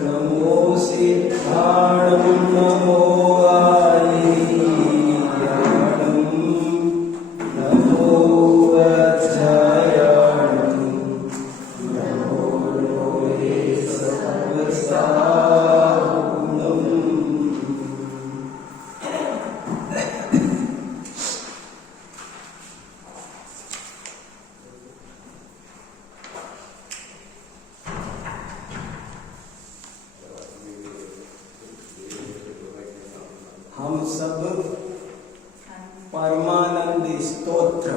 नमो सिद्धाणं नमो आयीर्याणं नमो वज्रायणं नमो लोहे सर्वसाहुणम्। हम सब परमानंद स्तोत्र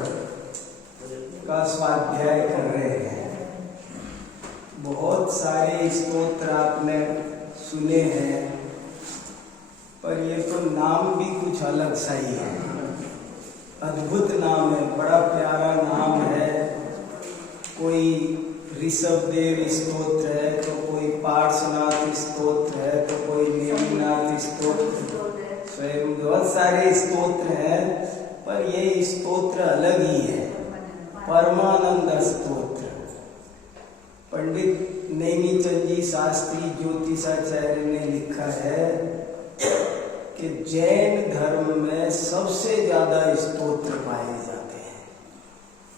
का स्वाध्याय कर रहे हैं। बहुत सारे स्तोत्र आपने सुने हैं, पर ये तो नाम भी कुछ अलग सा ही है। अद्भुत नाम है, बड़ा प्यारा नाम है। कोई ऋषभदेव स्तोत्र है, तो कोई पार्श्वनाथ स्तोत्र है, तो कोई नेमिनाथ स्तोत्र, स्वयं बहुत सारे स्तोत्र हैं, पर ये स्तोत्र अलग ही है, परमानंद स्तोत्र। पंडित नेमिचंद जी शास्त्री ज्योतिषाचार्य ने लिखा है कि जैन धर्म में सबसे ज्यादा स्तोत्र पाए जाते हैं।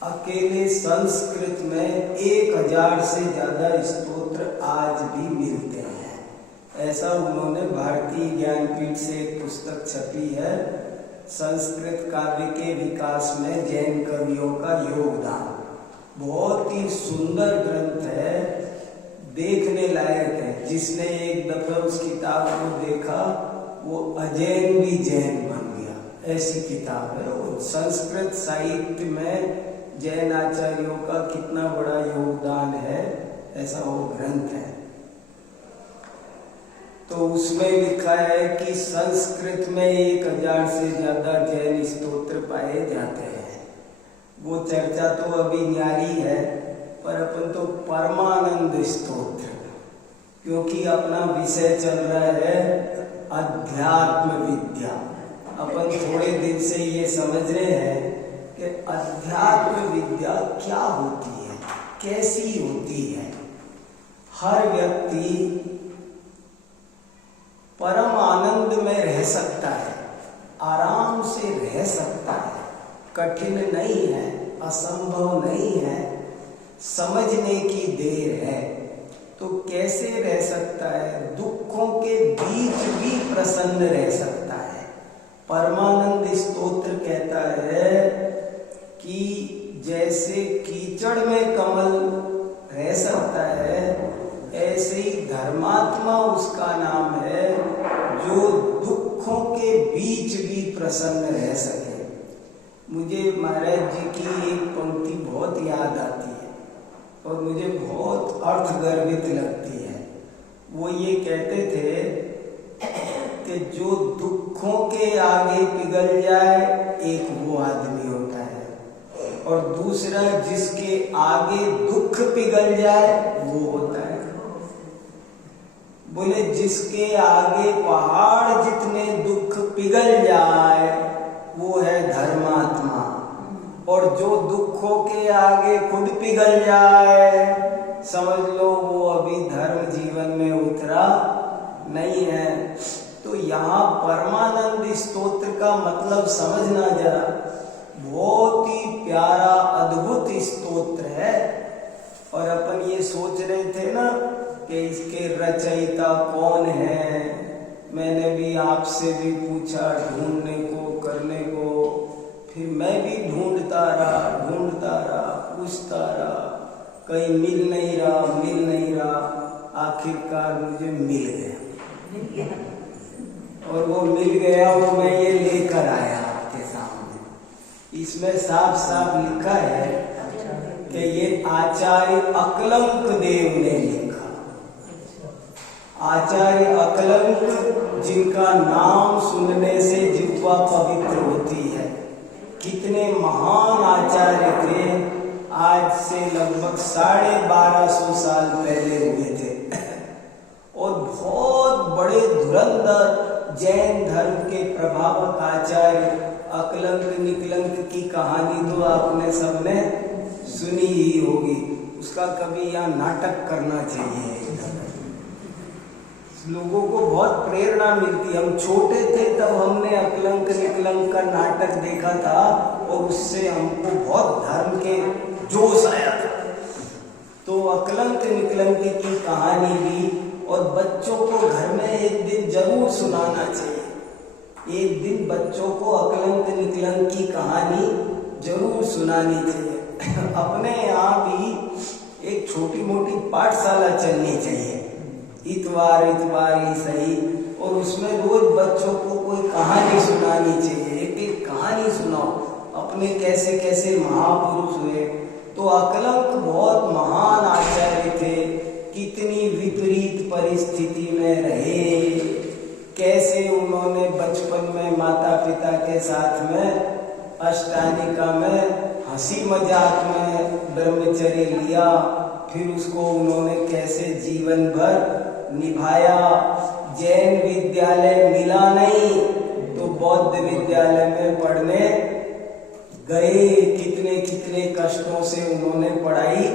अकेले संस्कृत में 1000 से ज्यादा स्तोत्र आज भी मिलते हैं। ऐसा उन्होंने भारतीय ज्ञानपीठ से एक पुस्तक छपी है, संस्कृत काव्य के विकास में जैन कवियों का योगदान। बहुत ही सुंदर ग्रंथ है, देखने लायक है। जिसने एक दफा उस किताब को देखा वो अजैन भी जैन बन गया, ऐसी किताब है। और संस्कृत साहित्य में जैन आचार्यों का कितना बड़ा योगदान है, ऐसा वो ग्रंथ है। तो उसमें लिखा है कि संस्कृत में 1000 से ज्यादा जैन स्तोत्र पाए जाते हैं। वो चर्चा तो अभी न्यारी है, पर अपन तो परमानंद स्तोत्र, क्योंकि अपना विषय चल रहा है अध्यात्म विद्या। अपन थोड़े दिन से ये समझ रहे हैं कि अध्यात्म विद्या क्या होती है, कैसी होती है। हर व्यक्ति परम आनंद में रह सकता है, आराम से रह सकता है, कठिन नहीं है, असंभव नहीं है, समझने की देर है। तो कैसे रह सकता है? दुखों के बीच भी प्रसन्न रह सकता है। परमानंद स्तोत्र कहता है कि जैसे कीचड़ में कमल रह सकता है, ऐसे ही धर्मात्मा उसका नाम है जो दुखों के बीच भी प्रसन्न रह सके। मुझे महाराज जी की एक पंक्ति बहुत याद आती है और मुझे बहुत अर्थगर्भित लगती है। वो ये कहते थे कि जो दुखों के आगे पिघल जाए, एक वो आदमी होता है, और दूसरा जिसके आगे दुख पिघल जाए वो होता है। बोले जिसके आगे पहाड़ जितने दुख पिघल जाए वो है धर्मात्मा, और जो दुखों के आगे खुद पिघल जाए, समझ लो वो अभी धर्म जीवन में उतरा नहीं है। तो यहाँ परमानंद स्तोत्र का मतलब समझना जरा, बहुत ही प्यारा अद्भुत स्तोत्र है। और अपन ये सोच रहे थे ना कि इसके रचयिता कौन है। मैंने भी आपसे भी पूछा, ढूंढने को करने को, फिर मैं भी ढूंढता रहा, पूछता रहा, कहीं मिल नहीं रहा। आखिरकार मुझे मिल गया, और वो मिल गया, वो मैं ये लेकर आया आपके सामने। इसमें साफ साफ लिखा है कि ये आचार्य अकलंक देव ने लिखा। आचार्य अकलंक, जिनका नाम सुनने से जिह्वा पवित्र होती है। कितने महान आचार्य थे, आज से लगभग 1250 साल पहले हुए थे। और बहुत बड़े धुरंधर जैन धर्म के प्रभावक आचार्य अकलंक निकलंक की कहानी तो आपने सबने सुनी ही होगी। उसका कभी यहाँ नाटक करना चाहिए। लोगों को बहुत प्रेरणा मिलती। हम छोटे थे तब हमने अकलंक निकलंक का नाटक देखा था और उससे हमको बहुत धर्म के जोश आया था। तो अकलंक निकलंक की कहानी भी, और बच्चों को घर में एक दिन जरूर सुनाना चाहिए। एक दिन बच्चों को अकलंक निकलंक की कहानी जरूर सुनानी चाहिए। अपने यहाँ भी एक छोटी मोटी पाठशाला चलनी चाहिए, इतवार ही सही, और उसमें रोज बच्चों को कोई कहानी सुनानी चाहिए। एक एक कहानी सुनाओ, अपने कैसे कैसे महापुरुष हुए। तो अकलंक बहुत महान आचार्य थे, कितनी विपरीत परिस्थिति में रहे, कैसे उन्होंने बचपन में माता पिता के साथ में अष्टानिका में हंसी मजाक में ब्रह्मचर्य लिया, फिर उसको उन्होंने कैसे जीवन भर निभाया। जैन विद्यालय मिला नहीं तो बौद्ध विद्यालय में पढ़ने गए, कितने कितने कष्टों से उन्होंने पढ़ाई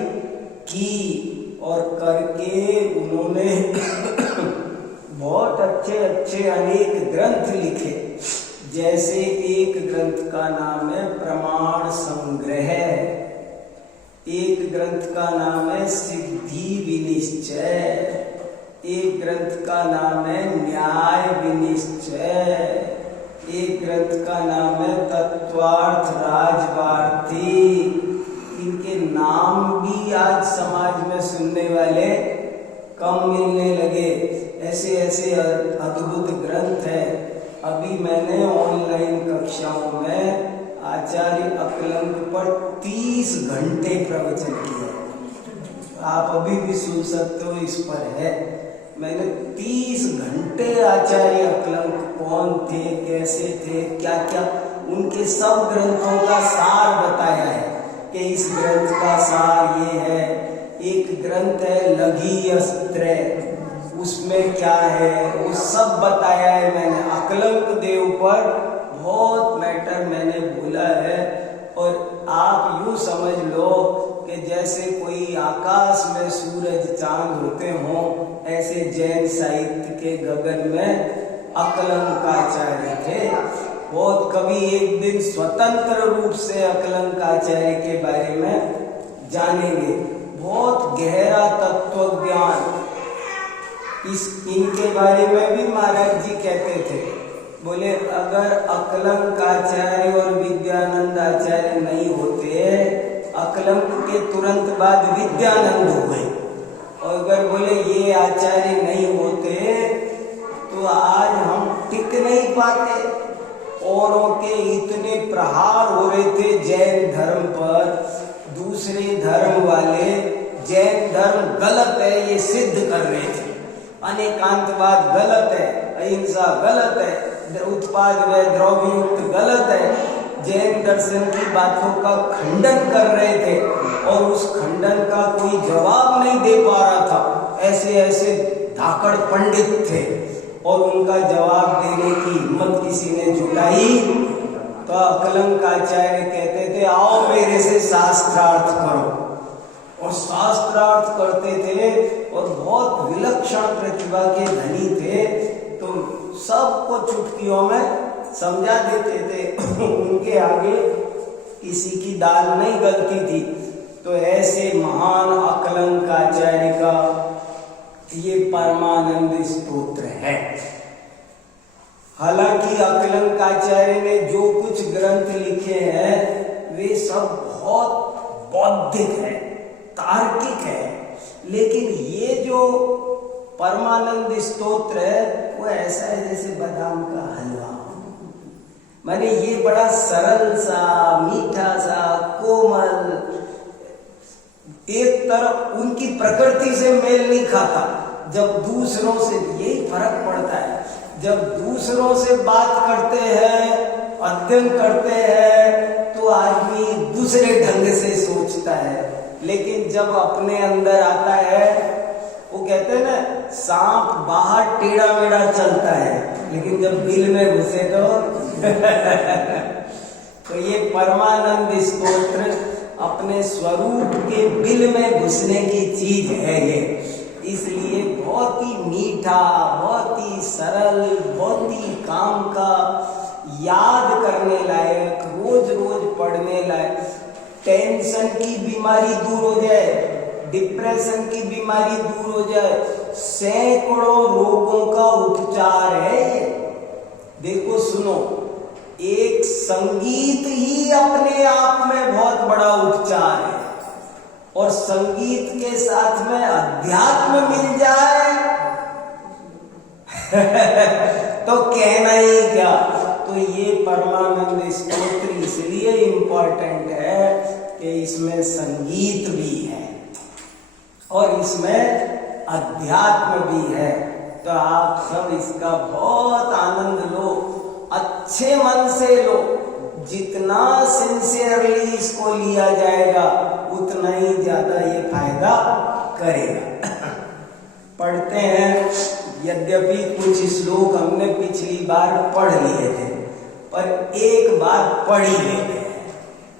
की, और करके उन्होंने बहुत अच्छे अच्छे अनेक ग्रंथ लिखे। जैसे एक ग्रंथ का नाम है प्रमाण संग्रह, एक ग्रंथ का नाम है सिद्धि विनिश्चय, एक ग्रंथ का नाम है न्याय विनिश्चय, एक ग्रंथ का नाम है तत्वार्थ राजवार्थी। इनके नाम भी आज समाज में सुनने वाले कम मिलने लगे। ऐसे ऐसे अद्भुत ग्रंथ है। अभी मैंने ऑनलाइन कक्षाओं में आचार्य अकलंक पर 30 घंटे प्रवचन किया। आप अभी भी सुन सकते हो, इस पर है। मैंने 30 घंटे आचार्य अकलंक कौन थे, कैसे थे, क्या क्या, उनके सब ग्रंथों का सार बताया है कि इस ग्रंथ का सार ये है। एक ग्रंथ है लघी अस्त्र, उसमें क्या है वो सब बताया है मैंने। अकलंक देव पर बहुत मैटर मैंने बोला है। और आप यूं समझ लो कि जैसे कोई आकाश में सूरज चांद होते हों, ऐसे जैन साहित्य के गगन में अकलंकाचार्य थे। बहुत कभी एक दिन स्वतंत्र रूप से अकलंकाचार्य के बारे में जानेंगे। बहुत गहरा तत्व ज्ञान, इनके बारे में भी महाराज जी कहते थे, बोले अगर अकलंकाचार्य और विद्यानंद आचार्य नहीं होते, अकलंक के तुरंत बाद विद्यानंद हो गए, और अगर बोले ये आचार्य नहीं होते तो आज हम टिक नहीं पाते। औरों के इतने प्रहार हो रहे थे जैन धर्म पर, दूसरे धर्म वाले जैन धर्म गलत है ये सिद्ध कर रहे थे, अनेकांतवाद गलत है, अहिंसा गलत है, उत्पाद व द्रव्ययुक्त गलत है, जैन दर्शन की बातों का खंडन कर रहे थे और उस खंडन का कोई जवाब नहीं दे पा रहा था। ऐसे ऐसे धाकड़ पंडित थे और उनका जवाब देने की हिम्मत किसी ने जुटाई तो अकलंकाचार्य कहते थे आओ मेरे से शास्त्रार्थ करो, और शास्त्रार्थ करते थे और बहुत विलक्षण प्रतिभा के धनी थे, तो सबको चुटकियों में समझा देते थे। उनके आगे किसी की दाल नहीं गलती थी। तो ऐसे महान अकलंकाचार्य का ये परमानंद स्तोत्र है। हालांकि अकलंकाचार्य ने जो कुछ ग्रंथ लिखे हैं वे सब बहुत बौद्धिक है, तार्किक है, लेकिन ये जो परमानंद स्तोत्र है वो ऐसा है जैसे बादाम का हलवा। माने ये बड़ा सरल सा, मीठा सा, कोमल, एक तरफ उनकी प्रकृति से मेल नहीं खाता। जब दूसरों से, यही फर्क पड़ता है, जब दूसरों से बात करते हैं, अध्ययन करते हैं तो आदमी दूसरे ढंग से सोचता है, लेकिन जब अपने अंदर आता है, वो कहते हैं ना सांप बाहर टेढ़ा मेढ़ा चलता है लेकिन जब बिल में घुसे तो ये परमानंद स्तोत्र अपने स्वरूप के बिल में घुसने की चीज है ये, इसलिए बहुत ही मीठा मीठा, बहुत ही सरल, बहुत ही काम का, याद करने लायक, रोज रोज पढ़ने लायक। टेंशन की बीमारी दूर हो जाए, डिप्रेशन की बीमारी दूर हो जाए, सैकड़ों रोगों का उपचार है ये। देखो सुनो, एक संगीत ही अपने आप में बहुत बड़ा उपचार है, और संगीत के साथ में अध्यात्म मिल जाए तो कहना ही क्या। तो ये परमानंद स्तोत्र इसलिए इम्पोर्टेंट है कि इसमें संगीत भी है और इसमें अध्यात्म भी है। तो आप सब इसका बहुत आनंद लो, अच्छे मन से लो। जितना सिंसियरली इसको लिया जाएगा उतना ही ज्यादा ये फायदा करेगा। पढ़ते हैं, यद्यपि कुछ श्लोक हमने पिछली बार पढ़ लिए थे, पर एक बार पढ़ ही लेते हैं।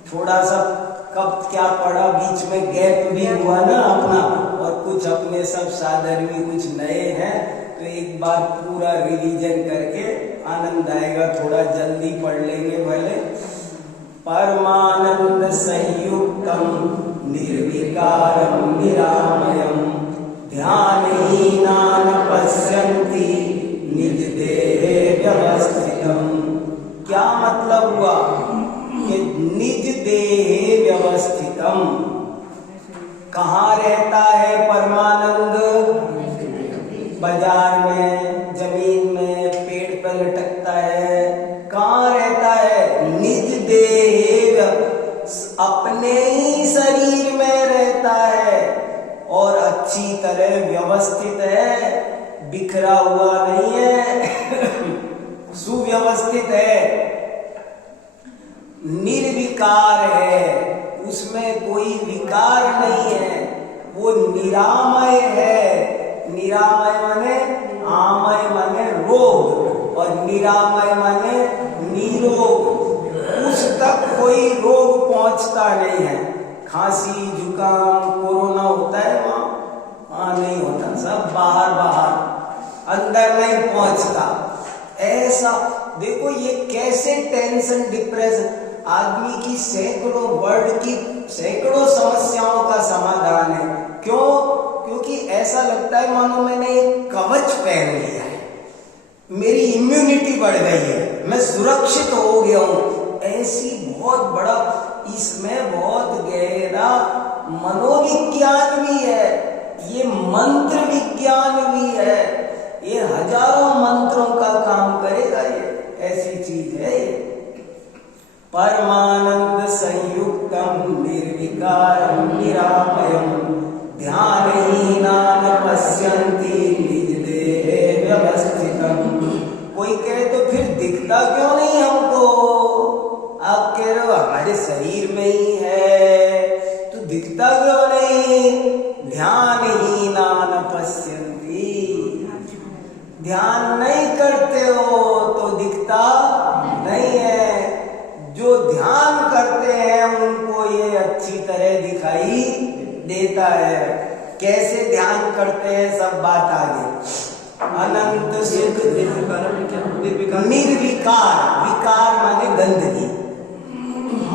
थोड़ा सा कब क्या पढ़ा, बीच में गैप भी हुआ ना अपना, और कुछ अपने सब साधन भी कुछ नए हैं, तो एक बार पूरा रिवीजन करके आनंद आएगा। थोड़ा जल्दी पढ़ लेंगे भले। परमानंद संयुक्तम निर्विकारम निरामयम ध्यानहीनान पश्यन्ति निज देहे व्यवस्थितम। क्या मतलब हुआ कि निज देहे व्यवस्थितम, कहाँ रहता है परमानंद? बाजार में, जमीन में, पेड़ पर लटकता है। कहाँ रहता है? निज देह, अपने ही शरीर में रहता है, और अच्छी तरह व्यवस्थित है, बिखरा हुआ नहीं है सुव्यवस्थित है, निर्विकार है, उसमें कोई विकार नहीं है, वो निरामय है। निरामय माने, आमय माने रोग, और निरामय माने निरोग। उस तक कोई रोग पहुंचता नहीं है। खांसी, जुकाम, कोरोना होता है वहां नहीं होता, सब बाहर बाहर, अंदर नहीं पहुंचता। ऐसा देखो ये कैसे टेंशन, डिप्रेशन, आदमी की सैकड़ों वर्ल्ड की सैकड़ों समस्याओं का समाधान है। क्यों? क्योंकि ऐसा लगता है मानो मैंने एक कवच पहन लिया है, मेरी इम्यूनिटी बढ़ गई है, मैं सुरक्षित हो गया हूं। ऐसी बहुत बड़ा, इसमें बहुत गहरा मनोविज्ञान भी है, ये मंत्र विज्ञान भी है, ये हजारों मंत्रों का काम करेगा। ये ऐसी चीज है ये। परमानंद संयुक्तम निर्विकारम निरामयम ध्यानहीनान पश्यन्ति निज देहे व्यवस्थितम। कोई कहे तो फिर दिखता क्यों नहीं हमको? आप कह रहे हो हमारे शरीर में ही है, तो दिखता क्यों नहीं? ध्यानहीनान पश्यन्ति, ध्यान नहीं करते हो तो दिखता नहीं है। जो ध्यान करते हैं उनको ये अच्छी तरह दिखाई देता है। कैसे ध्यान करते हैं, सब बात आगे। अनंत सुख निर्विकार, विकार माने गंदगी,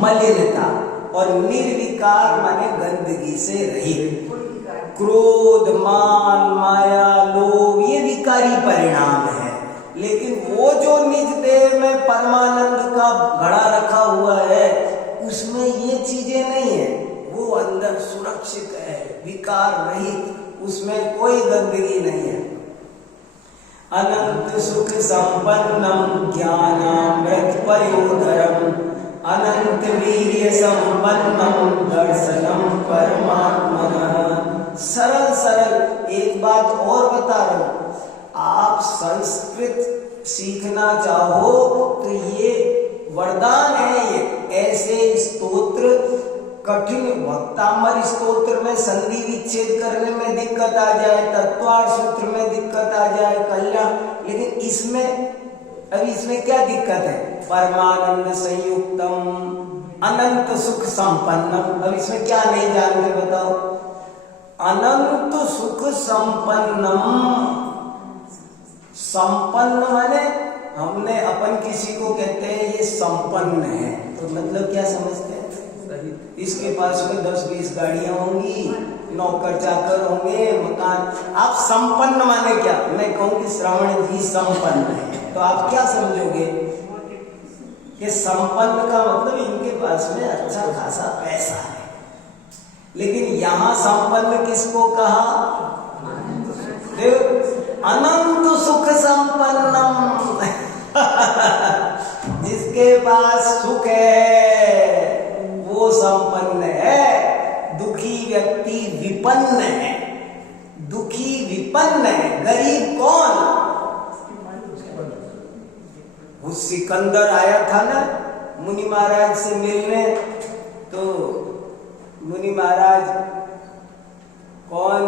मलिनता, और निर्विकार माने गंदगी से रहित। क्रोध, मान, माया, लोभ ये विकारी परिणाम है, लेकिन वो जो निज देह में परमानंद का घड़ा रखा हुआ है उसमें ये चीजें नहीं है, वो अंदर सुरक्षित है, विकार रहित, उसमें कोई गंदगी नहीं है। अनंत सुख संपन्नम ज्ञानामृत पयोधरम अनंत वीर्य संपन्नम दर्शनम परमात्मनः। सरल सरल एक बात और बता रहा हूं, आप संस्कृत सीखना चाहो तो ये वरदान है। ये ऐसे स्तोत्र, कठिन भक्तामर स्तोत्र में संधि विच्छेद करने में दिक्कत आ जाए, तत्वार्थ सूत्र में दिक्कत आ जाए, कल्याण, लेकिन इसमें अभी इसमें क्या दिक्कत है? परमानंद संयुक्तम अनंत सुख संपन्नम। अब इसमें क्या नहीं जानते बताओ? अनंत सुख संपन्नम, संपन्न माने हमने अपन किसी को कहते हैं ये संपन्न है, तो मतलब क्या समझते हैं? इसके पास में 10-20 गाड़ियां होंगी, नौकर चाकर होंगे, मकान। आप संपन्न माने क्या? मैं कहूँ कि श्रावण जी संपन्न है, तो आप क्या समझोगे कि संपन्न का मतलब इनके पास में अच्छा खासा पैसा है। लेकिन यहां संपन्न किसको कहा? अनंत सुख संपन्नम जिसके पास सुख है वो संपन्न है। दुखी व्यक्ति विपन्न है, दुखी विपन्न है। गरीब कौन? वो सिकंदर आया था ना मुनि महाराज से मिलने, तो मुनि महाराज कौन?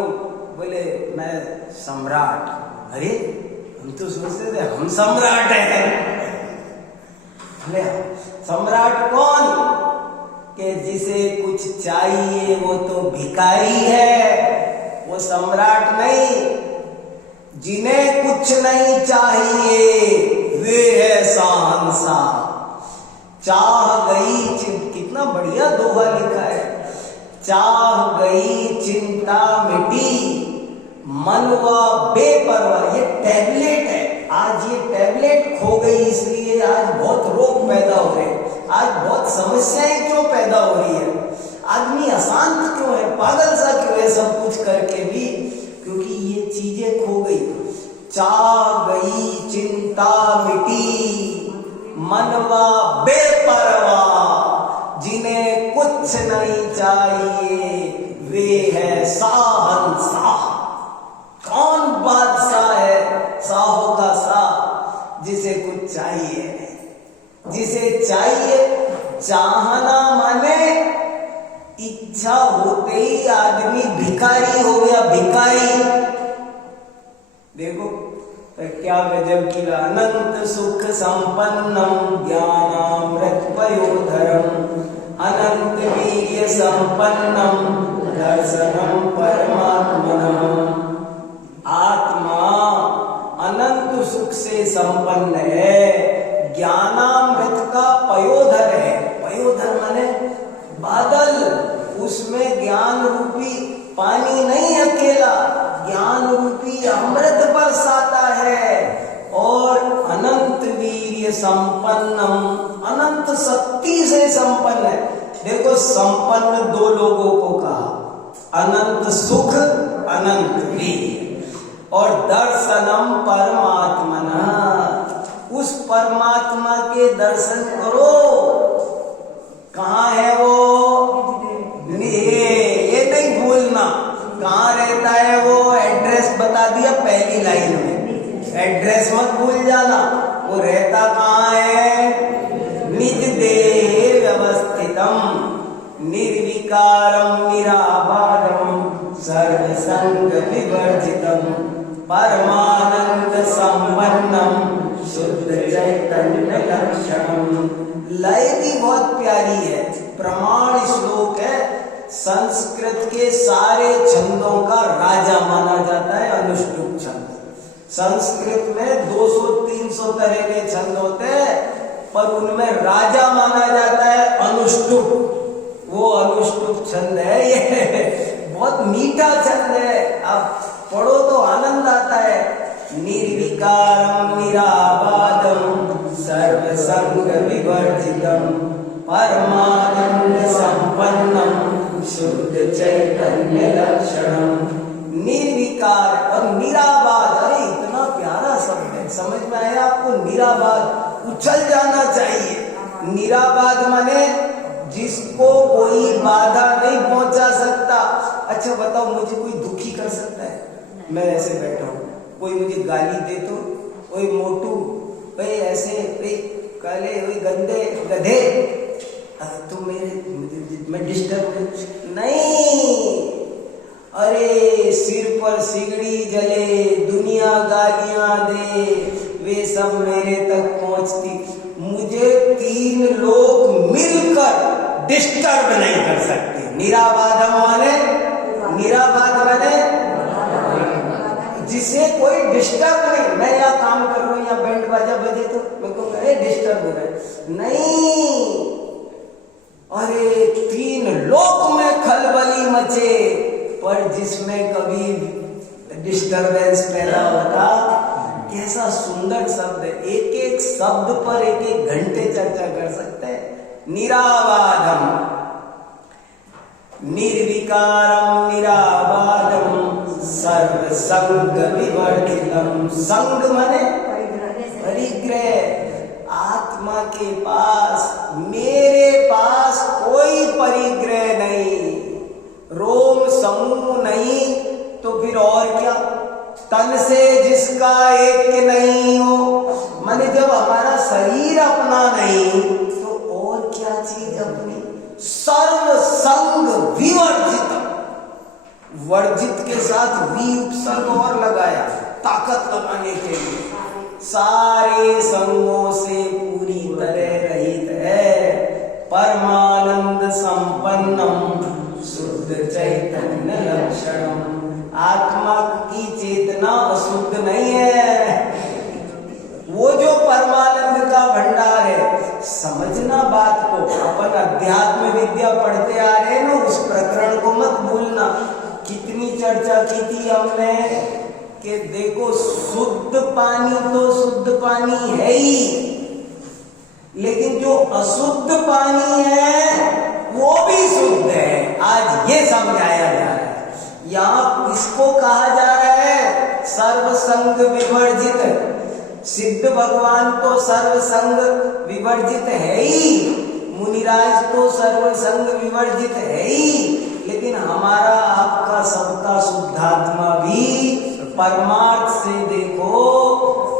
बोले मैं सम्राट। अरे हम तो सोचते थे हम सम्राट हैं। बोले सम्राट कौन? कि जिसे कुछ चाहिए वो तो भिखारी है, वो सम्राट नहीं। जिन्हें कुछ नहीं चाहिए वे है शहंशाह। चाह गई कितना बढ़िया दोहा लिखा है। चाह गई चिंता मिटी मनवा बेपरवाह। ये टैबलेट है। आज ये टैबलेट खो गई, इसलिए आज बहुत रोग पैदा हो रहे हैं, आज बहुत समस्याएं क्यों पैदा हो रही है, आदमी अशांत क्यों है, पागल सा क्यों है सब कुछ करके भी? क्योंकि ये चीजें खो गई। चाह गई चिंता मिटी मनवा बेपरवाह। जिन्हें कुछ नहीं चाहिए वे है शहंशाह। कौन बादशाह है? शाहों का शाह, जिसे कुछ चाहिए नहीं। जिसे चाहिए, चाहना माने इच्छा होते ही आदमी भिखारी हो गया, भिखारी। देखो तो क्या गजब की। अनंत सुख संपन्नम ज्ञानामृत पयोधरम अनंत वीर्य संपन्नम दर्शनम परमात्मनः। आत्मा अनंत सुख से संपन्न है, ज्ञानामृत का पयोधर है। पयोधर माने बादल, उसमें ज्ञान रूपी पानी नहीं अकेला, ज्ञान रूपी अमृत बरसाता है। और अनंत वीर्य संपन्नम, अनंत शक्ति से संपन्न है। देखो संपन्न दो लोगों को कहा, अनंत सुख अनंत वीर्य। और दर्शनम परमात्मना, उस परमात्मा के दर्शन करो। कहाँ है वो? ये नहीं भूलना कहाँ रहता है वो। एड्रेस बता दिया पहली लाइन में, एड्रेस मत भूल जाना। वो रहता कहाँ है? निज देह व्यवस्थितम निर्विकारम निराबादम सर्वसंग विवर्जितम परमानंद संपन्नम शुद्ध चैतन्य लक्षणम। लय भी बहुत प्यारी है, प्रमाण श्लोक है। संस्कृत के सारे छंदों का राजा माना जाता है अनुष्टुप छंद। संस्कृत में 200-300 तरह के छंद होते हैं, पर उनमें राजा माना जाता है अनुष्टुप। वो अनुष्टुप छंद है, ये बहुत मीठा छंद है। आप पढ़ो तो आनंद आता है। निर्विकारम निराबादम सर्वसंग विवर्जितम परमानंद संपन्नम शुद्ध चैतन्य लक्षणम। निर्विकार और निराबाद, अरे इतना प्यारा शब्द है, समझ में आया आपको? निराबाद, उछल जाना चाहिए। निराबाद माने जिसको कोई बाधा नहीं पहुंचा सकता। अच्छा बताओ, मुझे कोई दुखी कर सकता है? मैं ऐसे बैठा हूँ, कोई मुझे गाली दे तो, कोई मोटू, कोई ऐसे, कोई काले, कोई गंदे, गधे, तुम मैं डिस्टर्ब नहीं। अरे सिर पर सिगड़ी जले, दुनिया गालियां दे, वे सब मेरे तक पहुंचती। मुझे 3 लोग मिलकर डिस्टर्ब नहीं कर सकते। निराबाधम माने, निराबाध माने जिसे कोई डिस्टर्ब नहीं। मैं यहाँ काम मैं कहूँगा डिस्टर्ब हो रहा है, नहीं, अरे 3 लोक में खलबली मचे, पर जिसमें कभी डिस्टरबेंस पैदा होता। कैसा सुंदर शब्द है, एक एक शब्द पर एक एक घंटे चर्चा कर सकते हैं। निराबाधम, निर्विकारम निराबाधम सर्वसंग विवर्जितम। संग माने परिग्रह, आत्मा के पास, मेरे पास कोई परिग्रह नहीं, रोम समूह नहीं, तो फिर और क्या, तन से जिसका एक नहीं हो, माने जब हमारा शरीर अपना नहीं तो और क्या चीज अपनी। सर्व संग विवर्जित, वर्जित के साथ वी उपसर्ग और लगाया ताकत लगाने के लिए, सारे संगों से पूरी तरह रहित है। परमानंद संपन्नम शुद्ध चैतन्य लक्षणम। आत्मा की चेतना अशुद्ध नहीं है, वो जो परमानंद का भंडार है। समझना बात को, अपन अध्यात्म विद्या पढ़ते आ रहे हैं ना, उस प्रकरण को मत भूलना। कितनी चर्चा की थी हमने कि देखो शुद्ध पानी तो शुद्ध पानी है ही, लेकिन जो अशुद्ध पानी है वो भी शुद्ध है। आज ये समझाया जा रहा है। यहाँ किसको कहा जा रहा है? सर्वसंग विवर्जित। सिद्ध भगवान तो सर्वसंग विवर्जित है ही, मुनिराज तो सर्वसंग विवर्जित है ही, लेकिन हमारा आपका सबका शुद्धात्मा भी परमार्थ से देखो,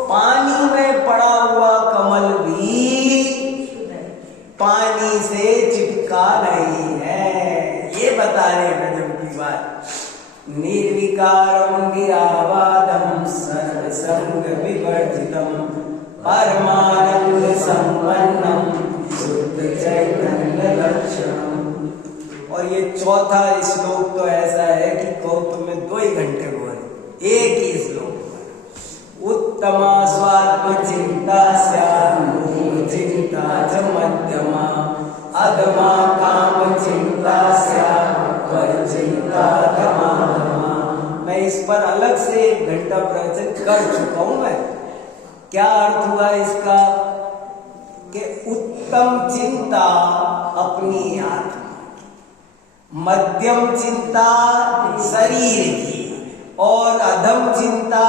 पानी में पड़ा हुआ कमल भी पानी से चिपका नहीं है। ये बता रहे गजब की बात। निर्विकारम निराबाधम सर्वसंग विवर्जितम परमानंद संपन्नम शुद्ध चैतन्य लक्षणम। और ये चौथा श्लोक तो ऐसा है कि कहो तुम्हें 2 ही घंटे बोले एक ही श्लोक। उत्तमा स्वात्म चिंता स्यात् चिंता च मध्यमा अधमा काम चिंता स्यात् पर चिंता धमा धमा। मैं इस पर अलग से 1 घंटा प्रवचन कर चुका हूं। मैं क्या अर्थ हुआ इसका कि उत्तम चिंता अपनी आत्मा की, मध्यम चिंता शरीर की, और अधम चिंता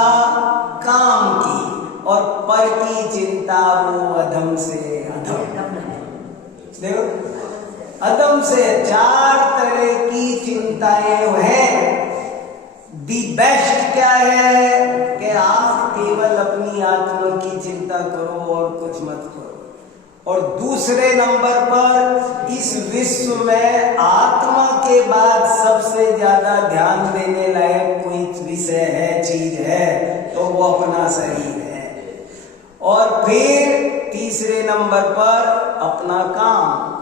काम की, और पर की चिंता वो अधम से अधम। देखो अधम से 4 तरह की चिंताएं हैं। दी बेस्ट क्या है कि आप केवल अपनी आत्मा की चिंता करो और कुछ मत करो। और दूसरे नंबर पर इस विश्व में आत्मा के बाद सबसे ज्यादा ध्यान देने लायक कोई विषय है, चीज है, तो वो अपना शरीर है। और फिर तीसरे नंबर पर अपना काम।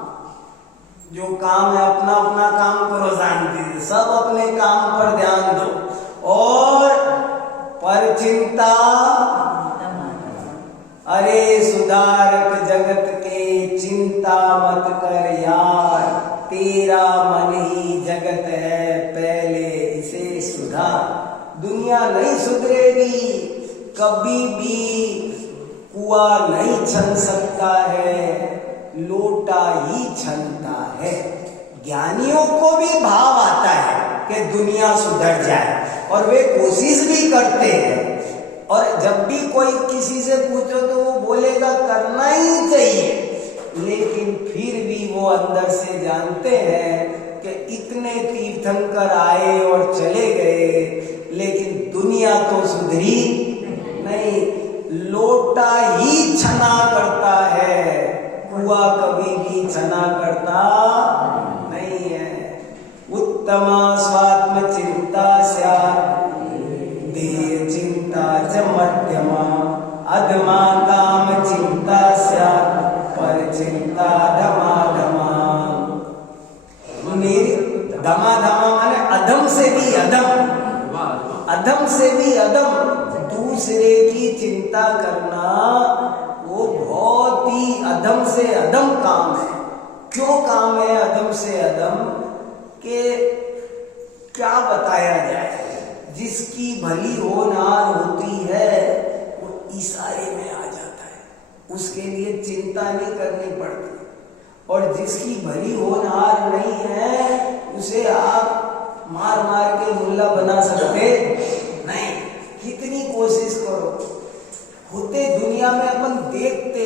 जो काम है अपना अपना काम करो, शांति से सब अपने काम पर ध्यान दो। और पर चिंता, अरे सुधारक जगत के चिंता मत कर यार, तेरा मन ही जगत है, पहले इसे सुधार। दुनिया नहीं सुधरेगी, कभी भी कुआं नहीं छन सकता है, लोटा ही छनता है। ज्ञानियों को भी भाव आता है कि दुनिया सुधर जाए, और वे कोशिश भी करते हैं। और जब भी कोई किसी से पूछो तो वो बोलेगा करना ही चाहिए, लेकिन फिर भी वो अंदर से जानते हैं कि इतने तीर्थंकर आए और चले गए, लेकिन दुनिया तो सुधरी नहीं। लोटा ही छना करता है, कुआं कभी भी छना करता नहीं है। उत्तमा स्वात्म चिंता स्यात् देह चिंता च मध्यमा अधमा काम चिंता स्यात् पर चिंता धमा धमा। धमा धमा माने अधम से भी अधम, अधम से भी अधम। दूसरे की चिंता करना वो अधम से अधम काम है। क्यों काम है अधम से अधम के क्या बताया जाए। जिसकी भली होनहार होती है वो इशारे में आ जाता है, उसके लिए चिंता नहीं करनी पड़ती। और जिसकी भली होनहार नहीं है उसे आप मार मार के मुल्ला बना सकते नहीं, कितनी कोशिश करो। होते दुनिया में अपन देखते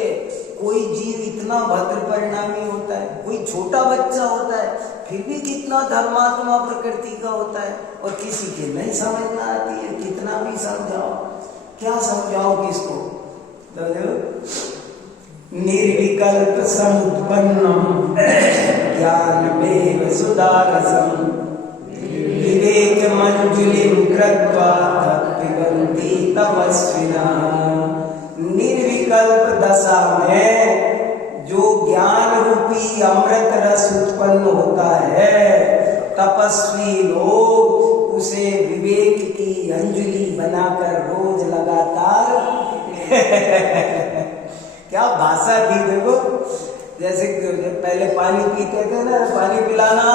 कोई जीव इतना भद्र परिणामी होता है, कोई छोटा बच्चा होता है फिर भी कितना धर्मात्मा प्रकृति का होता है, और किसी के नहीं समझ में आती है। कितना भी समझाओ, क्या समझाओ किसको। निर्विकल्प समुत्पन्नम ज्ञानमेव सुधारसम विवेक मंजुलिम कृत्वा पिबन्ति तपस्विनः। निर्विकल्प दशा में जो ज्ञान रूपी अमृत रस उत्पन्न होता है, तपस्वी लोग उसे विवेक की अंजलि बनाकर रोज लगातार क्या भाषा थी देखो। जैसे पहले पानी पीते थे ना, पानी पिलाना,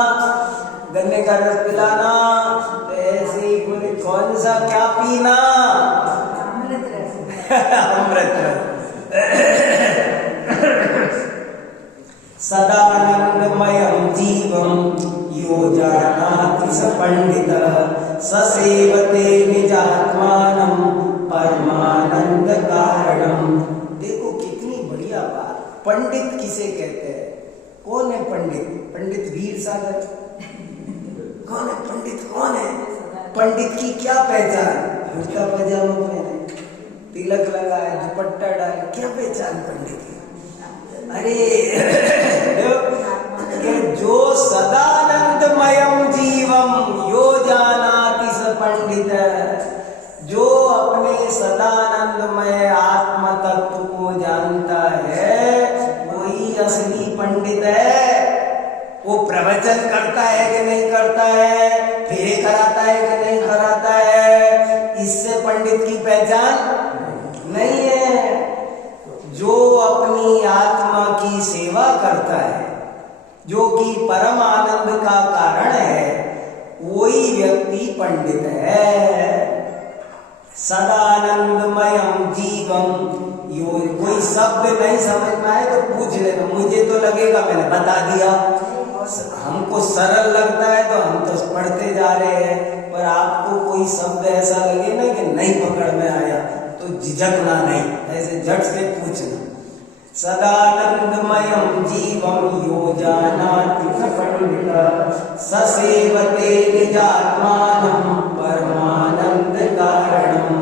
गन्ने का रस पिलाना, तो ऐसे ही बोले कौन सा क्या पीना, अमृत रस। अमृत सदानंदमयं जीवं यो जानाति स पंडितः स सेवते निजात्मानं परमानंद कारणम। देखो कितनी बढ़िया बात। पंडित किसे कहते हैं? कौन है पंडित? पंडित वीर सागर कौन है? पंडित कौन है? पंडित की क्या पहचान? कुर्ता पजामा पहने, तिलक लगाए, दुपट्टा डाले, क्या पहचान पंडित की? अरे जो सदानंदमयम जीवम यो जानाति स पंडित, जो अपने सदानंदमय आत्म तत्व को जानता है वही असली पंडित है। वो प्रवचन करता है कि नहीं करता है, फेरे कराता है कि नहीं कराता है, इससे पंडित की पहचान नहीं है। जो अपनी आत्मा की सेवा करता है, जो कि परम आनंद का कारण है, वही व्यक्ति पंडित है। सदानंदमयम जीवम यो, कोई शब्द नहीं समझ में आए तो पूछ लेना, मुझे तो लगेगा मैंने बता दिया। हमको सरल लगता है तो हम तो पढ़ते जा रहे हैं, पर आपको कोई शब्द ऐसा लगे ना कि नहीं पकड़ में आया तो झिझकना नहीं, ऐसे झट से पूछना। सदानंदमयं जीवं यो जानाति स पंडितः स सेवते निजात्मानं परमानंद कारणं।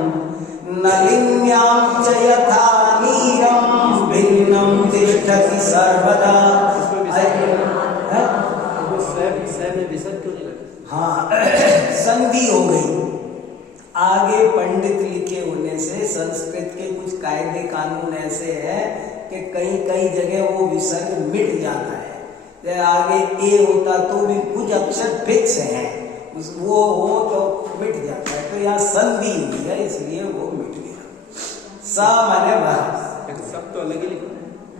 नलिन्यां च यथा नीरं भिन्नं तिष्ठति सर्वदा। हाँ, संधि हो गई। आगे पंडित लिखे होने से संस्कृत के कुछ कायदे कानून ऐसे हैं कि कई कई जगह वो विसर्ग मिट जाता है। जैसे आगे ए होता तो भी कुछ अक्षर फिक्स हैं, वो हो तो मिट जाता है, तो यहाँ संधि हुई है इसलिए वो मिट गया। सा माने वह सब तो अलग ही,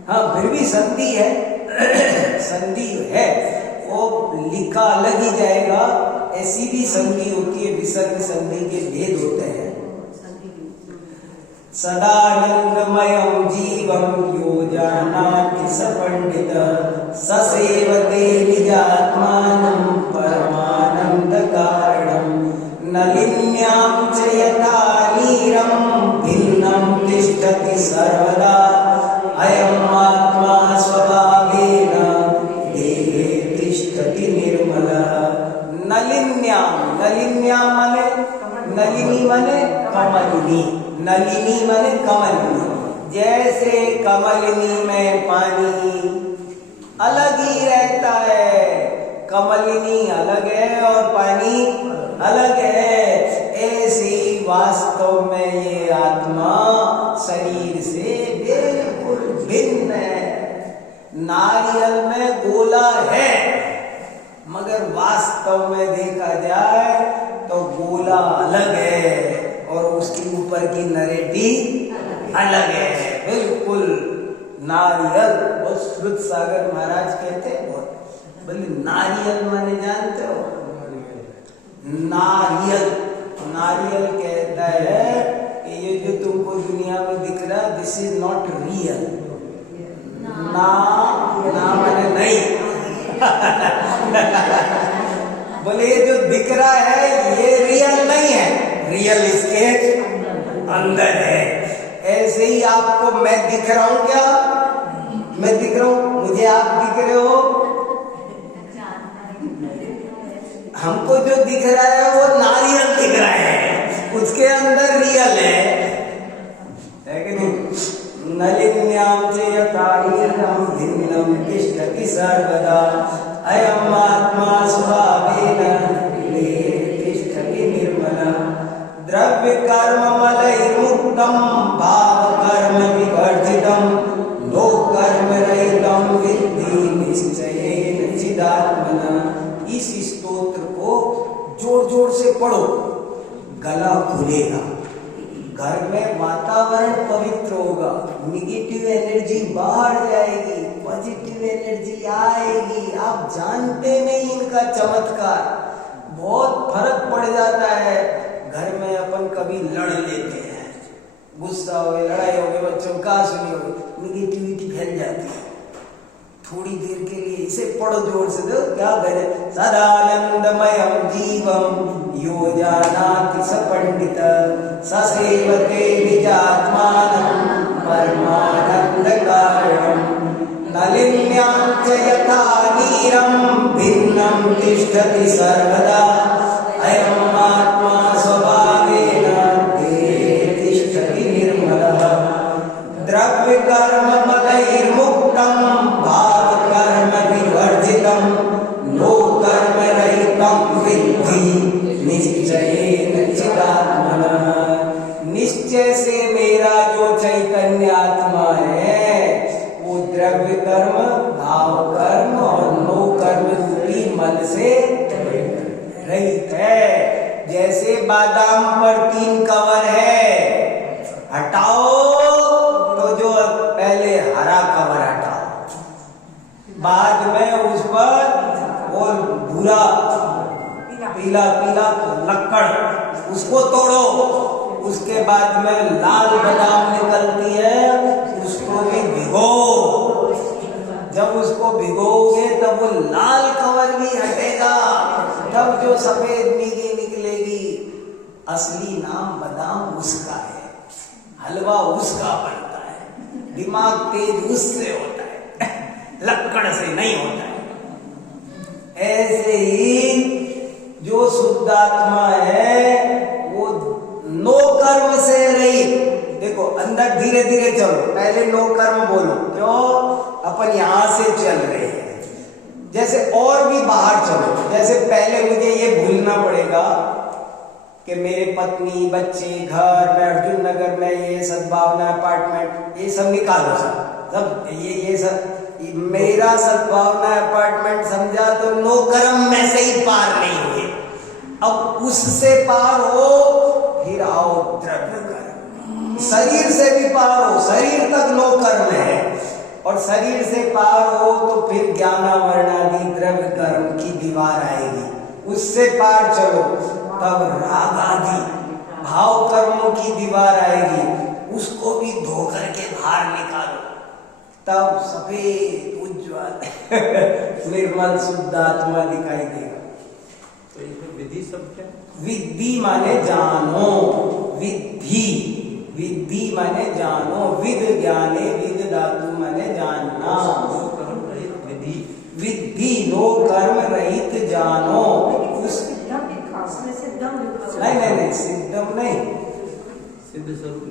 हाँ फिर भी संधि है, संधि है, वो लिखा अलग ही जाएगा। ऐसी भी संधि होती है, विसर्ग संधि के भेद होते हैं। सदानंदमयं जीवं यो जानाति स पंडितः स सेवते निजात्मानं परमानंद कारणं। नलिन्यां च यथा नीरं भिन्नं तिष्ठति सर्वदा। अयम् आत्मा स्वभावेन देहे तिष्ठति निर्मलः। नलिन्याम, नलिन्याम माने नलिनी माने कमलिनी, नलिनी माने कमलिनी। जैसे कमलिनी में पानी अलग ही रहता है, कमलिनी अलग है और पानी अलग है, ऐसे ही वास्तव में ये आत्मा शरीर से बिल्कुल भिन्न है। नारियल में गोला है मगर वास्तव में देखा जाए तो गोला अलग है और उसके ऊपर की नरेटी अलग है, बिल्कुल नारियल, वो श्रुत सागर महाराज कहते हैं बहुत, बोले नारियल माने जानते हो? नारियल, नारियल कहता है कि ये जो तुमको दुनिया में दिख रहा, दिस इज नॉट रियल। ना माने नहीं। बोले ये जो दिख रहा है ये रियल नहीं है, रियल इसके अंदर है। ऐसे ही आपको मैं दिख रहा हूं क्या? मैं दिख रहा हूं, मुझे आप दिख रहे हो? हमको जो दिख रहा है वो नारियल दिख रहा है, उसके अंदर रियल है कि नहीं? नलिन्याम च यथा नीरं भिन्नं तिष्ठति सर्वदा अयम् आत्मा स्वभावेन तिष्ठति निर्मलः द्रव्य कर्म मलैर्मुक्तं भाव कर्म विवर्जितं लोक कर्म रहितं विद्धि निश्चयेन चिदात्मनः। इस स्तोत्र को जोर जोर से पढ़ो, गला खुलेगा, घर में वातावरण पवित्र होगा, निगेटिव एनर्जी बाहर जाएगी, पॉजिटिव एनर्जी आएगी। आप जानते नहीं इनका चमत्कार, बहुत फर्क पड़ जाता है। घर में अपन कभी लड़ लेते हैं, गुस्सा हो गया, लड़ाई हो गई, बच्चों का सुनी हो गई, निगेटिविटी फैल जाती है। थोड़ी देर के लिए इसे पढ़ो जोर से, तो क्या करे? सदानंदमयम जीवम यो जानाति स पंडित स सेवते निजात्मानं परमानंद कारणं नलिन्यां च यथा नीरं भिन्नं तिष्ठति सर्वदा अयम् आत्मा स्वभावेन तिष्ठति निर्मलः द्रव्य कर्म मलैर्मुक्तं भाव कर्म विवर्जितं लोक कर्म रहितं विद्धि निश्चयेन चिदात्मनः। निश्चय से मेरा जो चैतन्य आत्मा है वो द्रव्य कर्म, भाव कर्म और लोक कर्म रूपी मन से रहित है। जैसे बादाम पर 3 कवर है, हटाओ तो जो पहले हरा कवर हटाओ, बाद में उस पर वो भूरा पीला पीला लक्कड़ उसको तोड़ो, उसके बाद में लाल बादाम निकलती है, उसको भी भिगो। जब उसको भिगोगे तब वो लाल कवर भी हटेगा, तब जो सफेद मीगी निकलेगी। असली नाम बादाम उसका है, हलवा उसका बनता है, दिमाग तेज उससे होता है, लक्कड़ से नहीं होता है। ऐसे ही जो शुद्ध आत्मा है वो नो कर्म से रहित। देखो अंदर धीरे धीरे चलो, पहले नो कर्म बोलो, क्यों? अपन यहां से चल रहे हैं। जैसे और भी बाहर चलो, जैसे पहले मुझे ये भूलना पड़ेगा कि मेरे पत्नी, बच्चे, घर में अर्जुन नगर में ये सद्भावना अपार्टमेंट, ये सब निकालो, सब ये सब मेरा सद्भावना अपार्टमेंट समझा तो नो कर्म में से ही पार नहीं हुए। अब उससे पार हो, फिर आओ द्रव्य कर्म, शरीर से भी पार हो, शरीर तक नो कर्म है, और शरीर से पार हो तो फिर ज्ञानावरणादि द्रव्य कर्म की दीवार आएगी, उससे पार चलो, तब राग आदि भाव कर्मों की दीवार आएगी, उसको भी धो करके बाहर निकालो, तब सफेद उज्ज्वल निर्मल शुद्ध आत्मा दिखाई देगा। तो इसमें विधि सब क्या? विद्धि माने जानो, विद्धि, विद्धि माने जानो, विद ज्ञाने, विद धातु माने जानना। विधि, विद्धि नो कर्म रहित जानो। उस नहीं नहीं नहीं, सिद्धम नहीं, सिद्ध स्वरूप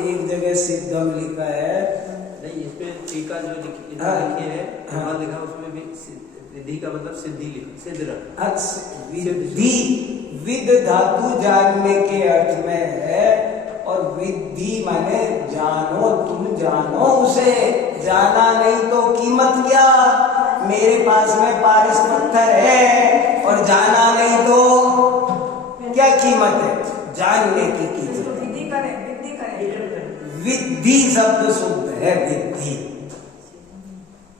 एक जगह सिद्धम लिखा है, नहीं, इस पे टीका जो लिखी है वहाँ लिखा, उसमें भी विधि का मतलब सिद्धि लिखा, सिद्ध रखा। विद्धि विद धातु जानने के अर्थ में है, और विद्धि माने जानो, तुम जानो उसे, जाना नहीं तो कीमत क्या? मेरे पास में पारस पत्थर है और जाना नहीं तो क्या कीमत है? जानने की कीमत। विद्धि शब्द शुद्ध है, विद्धि।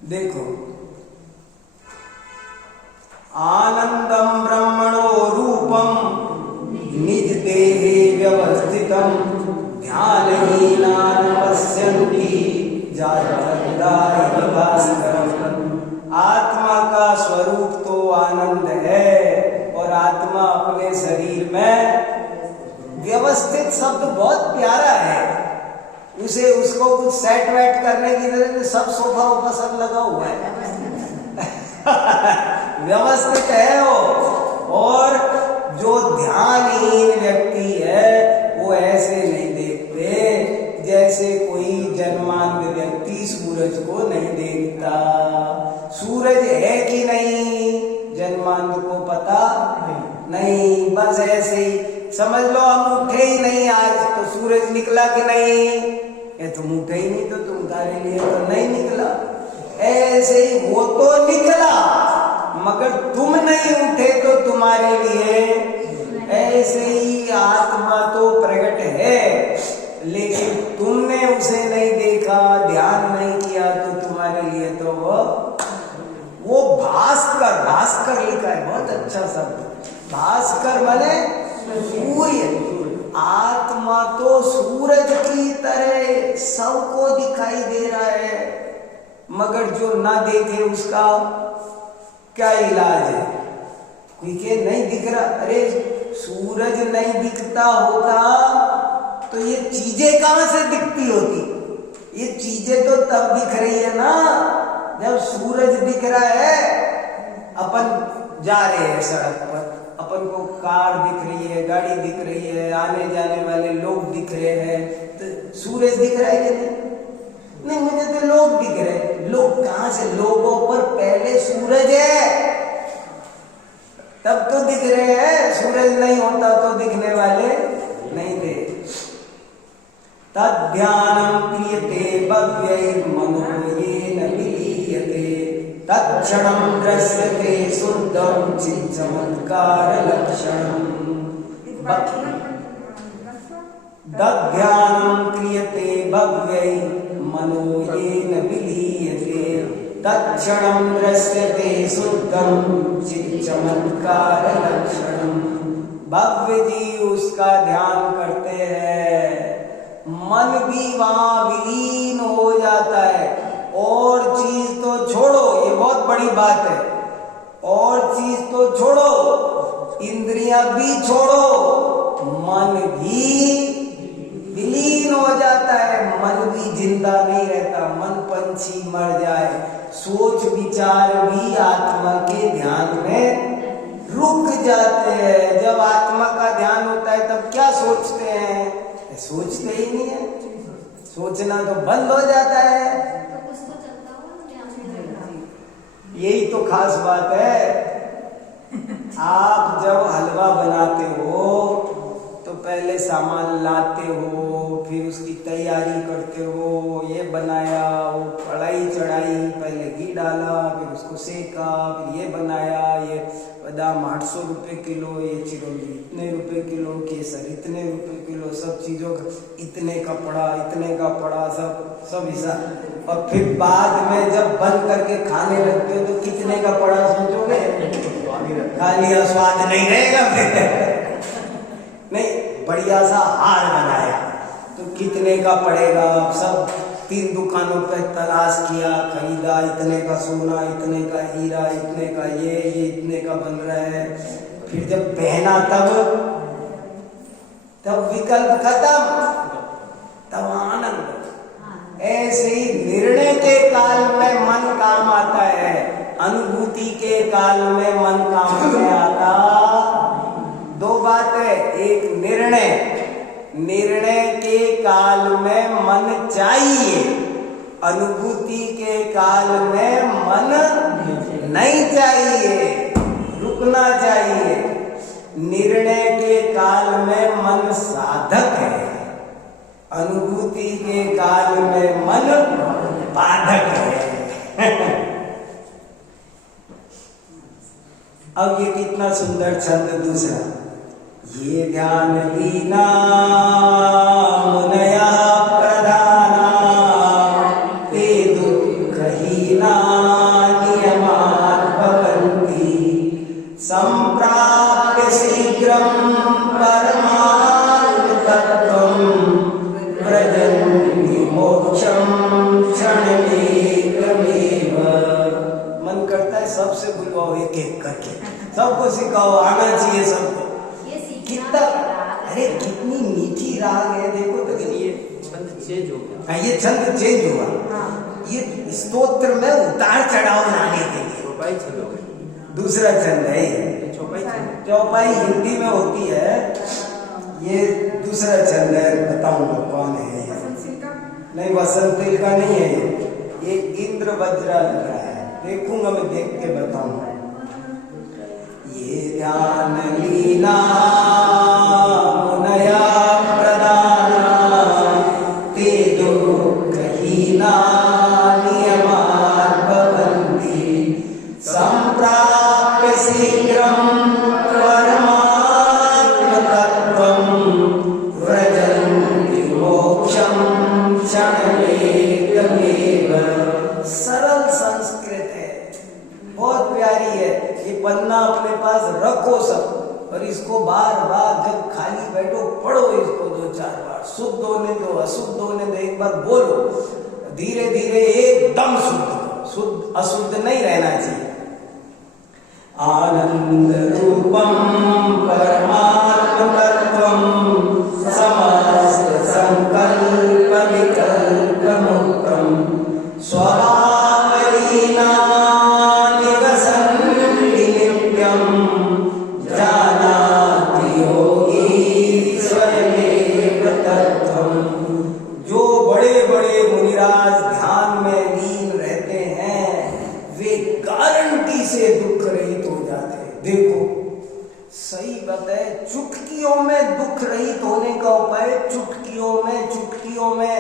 देखो, आनंदम ब्रह्मणो रूपम निज देहे व्यवस्थितम ध्यानहीनान पश्यन्ति जागृताय भास्करम। आत्मा का स्वरूप तो आनंद है और आत्मा अपने शरीर में व्यवस्थित शब्द बहुत प्यारा है। उसे उसको कुछ सेट वेट करने की जरूरत नहीं, सब सोफा वोफा सब लगा हुआ है व्यवस्थित है वो। और जो ध्यानहीन व्यक्ति है वो ऐसे नहीं देखते जैसे कोई जन्मांध व्यक्ति सूरज को नहीं देखता। सूरज है कि नहीं जन्मांध को पता नहीं, बस ऐसे ही समझ लो हम उठे ही नहीं आज तो सूरज निकला कि नहीं, ये तुम उठे ही नहीं तो तुम्हारे लिए तो नहीं निकला। ऐसे ही वो तो निकला मगर तुम नहीं उठे तो तुम्हारे लिए। ऐसे ही आत्मा तो प्रकट है लेकिन तुमने उसे नहीं देखा, ध्यान नहीं किया तो तुम्हारे लिए तो वो भास्कर, भास्कर लिखा है, बहुत अच्छा शब्द। भास्कर माने सूर्य। आत्मा तो सूरज की तरह सबको दिखाई दे रहा है मगर जो ना देखे उसका क्या इलाज है। कोई के नहीं दिख रहा, अरे सूरज नहीं दिखता होता तो ये चीजें कहां से दिखती होती। ये चीजें तो तब दिख रही है ना जब सूरज दिख रहा है। अपन जा रहे हैं सड़क पर, अपन को कार दिख रही है, गाड़ी दिख रही है, आने जाने वाले लोग दिख रहे हैं, तो सूरज दिख रहा है कि नहीं? नहीं, मुझे तो लोग दिख रहे हैं। लोग कहां से? लोगों पर पहले सूरज है तब तो दिख रहे हैं। सूरज नहीं होता तो दिखने वाले नहीं थे। तद्ध्यानं क्रियते भव्यैर्मनो येन विलीयते तत्क्षणं दृश्यते शुद्धं चिच्चमत्कारलक्षणम्। तद्ध्यानं क्रियते भव्यैर्मनो येन विलीयते तत्क्षणं दृश्यते शुद्धं चिच्चमत्कारलक्षणम्। भव्य जी उसका ध्यान करते हैं, मन भी वहां विलीन हो जाता है। और चीज तो छोड़ो, ये बहुत बड़ी बात है, और चीज तो छोड़ो, इंद्रियां भी छोड़ो, मन भी विलीन हो जाता है। मन भी जिंदा नहीं रहता, मन पंछी मर जाए, सोच विचार भी आत्मा के ध्यान में रुक जाते हैं। जब आत्मा का ध्यान होता है तब क्या सोचते हैं? सोचते ही नहीं है, सोचना तो बंद हो जाता है। यही तो खास बात है। आप जब हलवा बनाते हो तो पहले सामान लाते हो, फिर उसकी तैयारी करते हो। ये बनाया, वो कढ़ाई चढ़ाई, पहले घी डाला, फिर उसको सेका, फिर ये बनाया। ये बादाम 800 रुपये किलो, ये चिरौंजी इतने रुपए किलो, केसर इतने रुपए किलो, सब चीज़ों का इतने का पड़ा, इतने का पड़ा, सब हिसाब। और फिर बाद में जब बंद करके खाने लगते हो तो कितने का पड़ा सोचोगे? खा लिया, स्वाद नहीं रहेगा फिर। नहीं, बढ़िया सा हार बनाया तो कितने का पड़ेगा? सब 3 दुकानों पे तलाश किया, खरीदा, इतने का सोना, इतने का हीरा, इतने का ये इतने का बन रहा है। फिर जब पहना तब विकल्प खत्म, तब आनंद। ऐसे ही निर्णय के काल में मन काम आता है, अनुभूति के काल में मन काम नहीं आता। 2 बातें, एक निर्णय के काल में मन चाहिए, अनुभूति के काल में मन नहीं चाहिए, रुकना चाहिए। निर्णय के काल में मन साधक है, अनुभूति के काल में मन बाधक है। अब ये कितना सुंदर छंद दूसरा। ये ध्यान लीना मुन सबको सिखाओ, आना चाहिए सबको। ये सीखना कितना, पड़ेगा। अरे कितनी मीठी राग है, देखो तो लेकिन ये छंद चेंज हो गया। हाँ, ये छंद चेंज हुआ। हाँ। ये स्तोत्र में उतार चढ़ाव लाने के लिए चौपाई छंद हो गया। दूसरा छंद है ये। ये चौपाई छंद। चौपाई हिंदी में होती है, ये दूसरा छंद है, बताऊंगा कौन है ये। नहीं, वसंतिल का नहीं है ये इंद्र वज्रा लग रहा है, देखूंगा मैं, देख के बताऊंगा। ये ध्यान लीना मुनया प्रदाना ते दुःखहीना नियमान् भवन्ति सम्प्राप्य शीघ्रं परमात्मतत्त्वं व्रजन्ति मोक्षं क्षणमेकमेव। सरल संस्कृत है, बहुत प्यारी है। ये पन्ना अपने पास रखो सब, और इसको बार बार जब खाली बैठो पढ़ो इसको 2-4 बार। शुद्ध होने दो, अशुद्ध होने दो, एक बार बोलो, धीरे धीरे एकदम शुद्ध करो, शुद्ध अशुद्ध नहीं रहना चाहिए। आनंद रूपम परमात्म तत्वम समस्त संकल्प विकल्प मुक्तम स्वभावलीना निवसन्ति नित्यं जानाति योगी स्वयमेव तत्त्वम्। जो बड़े बड़े मुनिराज ध्यान में लीन रहते हैं, वे गारंटी से दुख रहित हो जाते हैं। देखो सही बात है, चुटकियों में दुख रहित होने का उपाय, चुटकियों में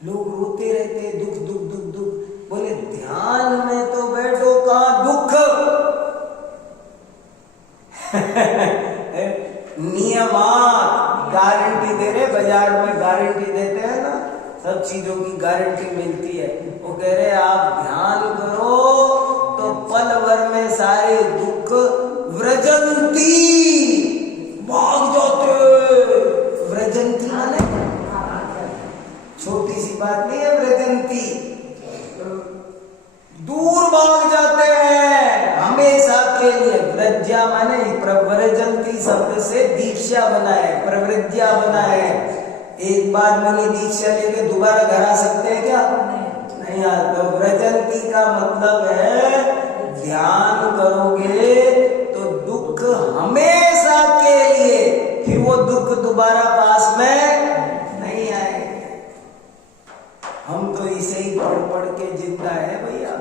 लोग रोते रहते हैं, दुख दुख दुख दुख। बोले ध्यान में तो बैठो, कहां दुख। नियमात गारंटी दे रहे, बाजार में गारंटी देते हैं ना, सब चीजों की गारंटी मिलती है। वो कह रहे आप ध्यान करो तो पल भर में सारे दुख व्रजंती भाग जाते। व्रजंती माने छोटी सी बात नहीं है, व्रजंती दूर भाग जाते हैं हमेशा के लिए। व्रज्या माने प्रव्रजंती शब्द से दीक्षा बना है, प्रव्रज्या बना है। एक बार मुनि दीक्षा लेके दोबारा घर आ सकते हैं क्या? नहीं आ। तो व्रजंती का मतलब है ध्यान करोगे तो दुख हमेशा के लिए, फिर वो दुख दोबारा पास में नहीं आएंगे। हम तो इसे ही पढ़ पढ़ के जिंदा है भैया,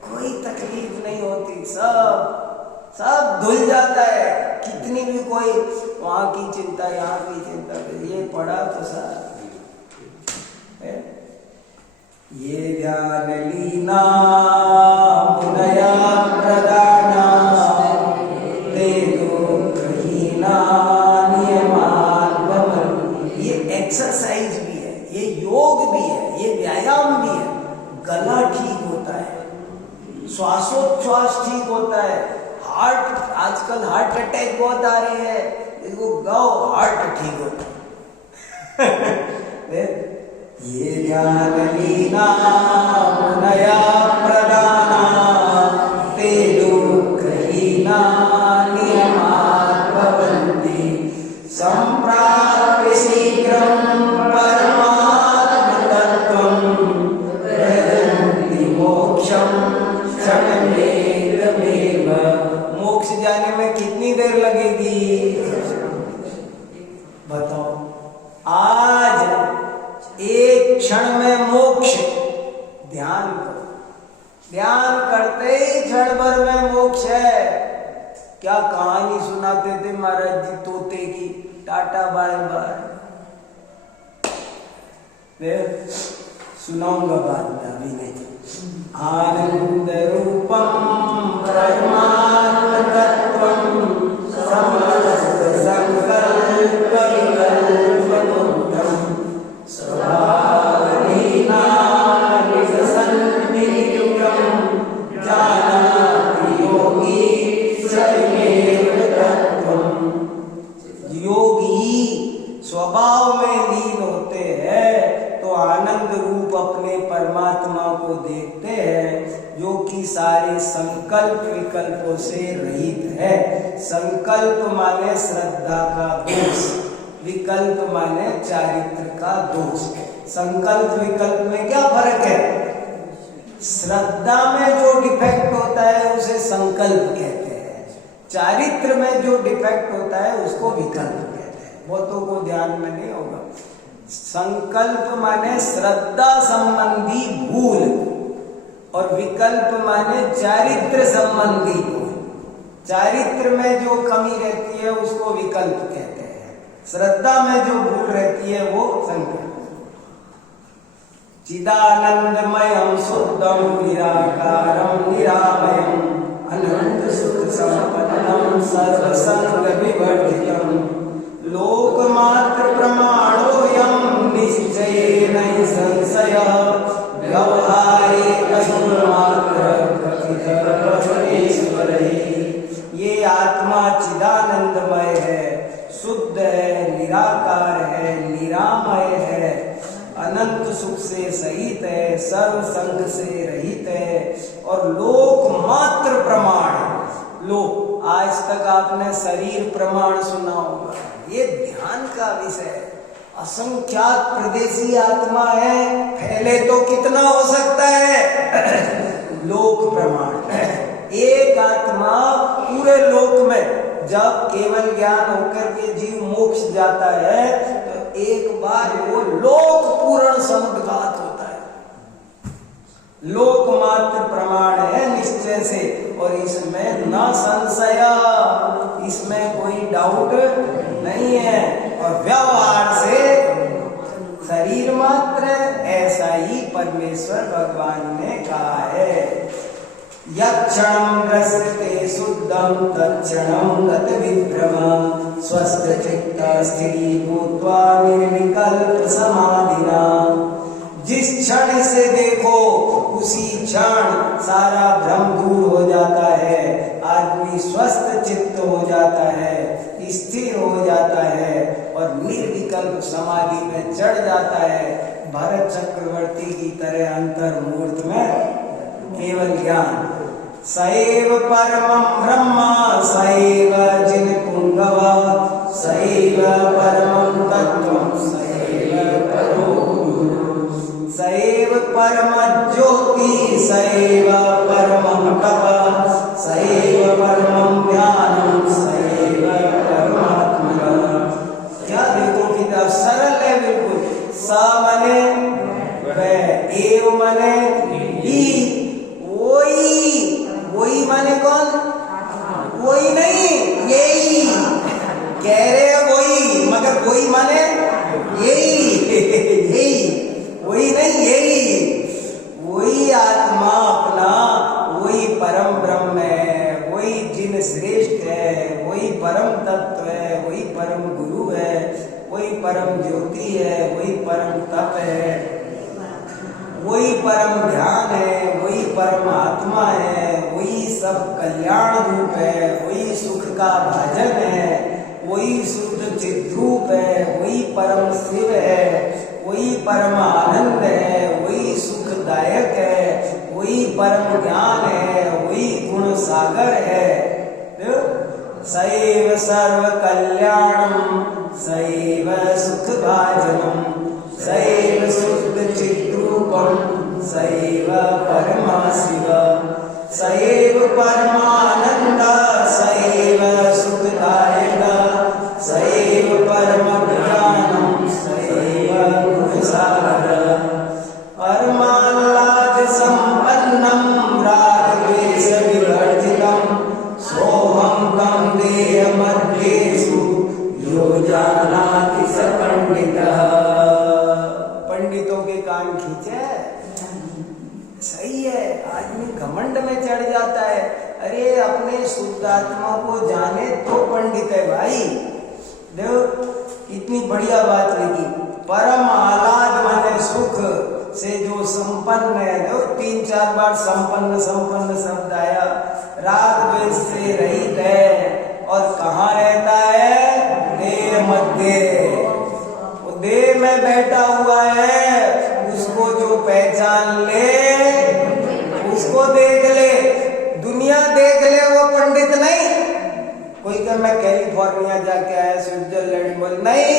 कोई तकलीफ नहीं होती, सब धुल जाता है। कितनी भी कोई वहां की चिंता, यहाँ की चिंता, ये पढ़ा तो सर ये ध्यान लीना मुनया प्रदाना ते दुःखहीना नियमान् भवन्ति। ये एक्सरसाइज भी है, ये योग भी है, ये व्यायाम भी है। गला ठीक होता है, श्वासोच्छ्वास ठीक होता है, हार्ट, आजकल हार्ट अटैक बहुत आ रहे हैं, इसको गाओ हार्ट ठीक होता है। ये ध्यान लीना मुनया प्रदाना ते दुःखहीना नियमान् भवन्ति सम्प्राप्य शीघ्रं परमात्मतत्त्वं व्रजन्ति मोक्षं क्षणमेकमेव। मोक्ष जाने में कितनी देर लगेगी बताओ? आज एक क्षण में मोक्ष। ध्यान करो, ध्यान करते ही क्षण भर में मोक्ष है। क्या कहानी सुनाते थे महाराज जी तोते की, टाटा बाय बाय। सुनाऊंगा बाद में, अभी नहीं। आनंद रूपम परमात्म तत्वम समस्त संकल्प विकल्प मुक्तम स्वभावलीना निवसन्ति नित्यं जानाति योगी स्वयमेव तत्त्वम्। योगी स्वभाव में लीन होते हैं तो आनंद रूप अपने परमात्मा को देखते हैं, जो कि सारे संकल्प माने श्रद्धा का दोष, विकल्प माने चारित्र का दोष। संकल्प विकल्प में क्या फर्क है? श्रद्धा में जो डिफेक्ट होता है उसे संकल्प कहते हैं, चारित्र में जो डिफेक्ट होता है उसको विकल्प कहते हैं। बहुतों को ध्यान में नहीं होगा। संकल्प माने श्रद्धा संबंधी भूल और विकल्प माने चारित्र संबंधी भूल। चारित्र में जो कमी रहती है उसको विकल्प कहते हैं, श्रद्धा में जो भूल रहती है वो संकल्प। चिदानंदमयं शुद्धं निराकारं निरामयं अनंत सुख संपन्नं सर्वसंग विवर्जितं लोकमात्र प्रमाणोऽयं निश्चयेन हि संशयः व्यवहारे कस्मात्र प्रकृतिर्वचनेश्वरैः। ये आत्मा चिदानंदमय है, शुद्ध है, निराकार है, निरामय है, अनंत सुख से सहित है, सर्व संग से रहित है और लोक मात्र प्रमाण। लोक, आज तक आपने शरीर प्रमाण सुना होगा, ये ध्यान का विषय है। असंख्यात प्रदेशी आत्मा है, फैले तो कितना हो सकता है? लोक प्रमाण। एक आत्मा पूरे लोक में जब केवल ज्ञान होकर के जीव मोक्ष जाता है तो एक बार वो लोक पूर्ण समुद्घात होता है। लोक मात्र प्रमाण है निश्चय से, और इसमें न संशय, इसमें कोई डाउट नहीं है। और व्यवहार से शरीर मात्र, ऐसा ही परमेश्वर भगवान ने कहा है। यक्षणं रसते शुद्धं तत्क्षणं गत विभ्रम स्वस्थ चित्ता स्थिरी भूत्वा निर्विकल्प समाधिना। जिस क्षण से देखो उसी क्षण सारा भ्रम दूर हो जाता है, आदमी स्वस्थ चित्त हो जाता है, स्थिर हो जाता है और निर्विकल्प समाधि में चढ़ जाता है। भरत चक्रवर्ती की तरह अंतर मूर्त में केवल ज्ञान। सैव परमं ब्रह्म सैव जिन पुंगव सैव परमं तत्त्वं सैव परो गुरु सैव परम ज्योति सैव परमं तप सैव परमं ज्ञानं सैव परमात्मा। क्या देखो कितना सरल है बिल्कुल। स मने वह, एव मने ही, वही माने कौन? वही नहीं, यही कह रहे हैं वही, मगर वही माने यही यही, वही नहीं यही। वही आत्मा अपना, वही परम ब्रह्म है, वही जिन श्रेष्ठ है, वही परम तत्व है, वही परम गुरु है, वही परम ज्योति है, वही परम तप है, वही परम ध्यान है, वही परम आत्मा है, वही सब कल्याण रूप है, वही सुख का भाजन है, वही शुद्ध चिद्रूप है, वही परम शिव है, वही परम आनंद है, वही सुखदायक है, वही परम ज्ञान है, वही गुण सागर है। सैव सर्व कल्याणम सैव सुख भाजनम सैव शुद्ध चिद्रूपम सैव परमा शिव सैव परमानंद सैव सुखदायक सैव परम ज्ञानम सैव गुणसागर परमाह्लाद संपन्नम राग द्वेष विवर्जितम सोहं तं देह मध्येषु यो जानाति स पंडितः। पंडितों के कान खींचे, सही है। आदमी घमंड में चढ़ जाता है, अरे अपने शुद्ध आत्मा को जाने तो पंडित है भाई। देखो कितनी बढ़िया बात लिखी। परम आह्लाद माने सुख से जो संपन्न है, देखो 3-4 बार संपन्न संपन्न शब्द आया। राग द्वेष से रहित है और कहाँ रहता है? देह मध्य, वो देह में बैठा हुआ है। उसको जो पहचान ले, उसको देख ले, दुनिया देख ले, वो पंडित नहीं। कोई कोई कहे मैं कैलिफोर्निया जाके आया, स्विट्जरलैंड, बोल नहीं,